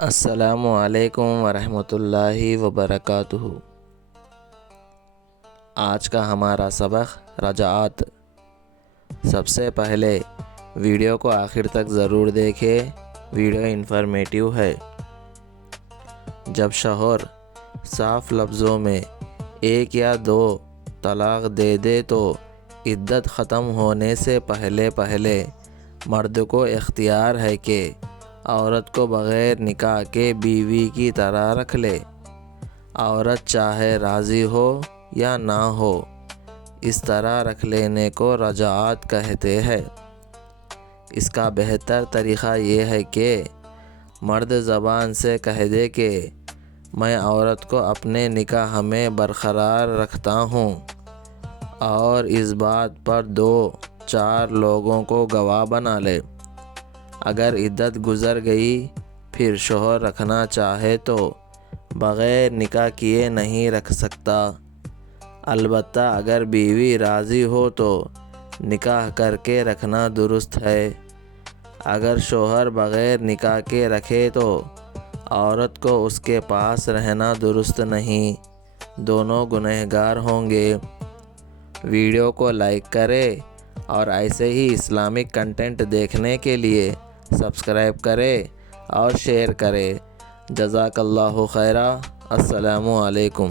السلام علیکم ورحمۃ اللہ وبرکاتہ۔ آج کا ہمارا سبق رجعات۔ سب سے پہلے ویڈیو کو آخر تک ضرور دیکھیں، ویڈیو انفارمیٹیو ہے۔ جب شوہر صاف لفظوں میں ایک یا دو طلاق دے دے تو عدت ختم ہونے سے پہلے مرد کو اختیار ہے کہ عورت کو بغیر نکاح کے بیوی کی طرح رکھ لے، عورت چاہے راضی ہو یا نہ ہو، اس طرح رکھ لینے کو رجعات کہتے ہیں۔ اس کا بہتر طریقہ یہ ہے کہ مرد زبان سے کہہ دے کہ میں عورت کو اپنے نکاح میں برقرار رکھتا ہوں، اور اس بات پر 2-4 لوگوں کو گواہ بنا لے۔ اگر عدت گزر گئی پھر شوہر رکھنا چاہے تو بغیر نکاح کیے نہیں رکھ سکتا، البتہ اگر بیوی راضی ہو تو نکاح کر کے رکھنا درست ہے۔ اگر شوہر بغیر نکاح کے رکھے تو عورت کو اس کے پاس رہنا درست نہیں، دونوں گنہگار ہوں گے۔ ویڈیو کو لائک کریں اور ایسے ہی اسلامک کنٹینٹ دیکھنے کے لیے سبسکرائب کریں اور شیئر کریں۔ جزاک اللہ خیرا۔ السلام علیکم۔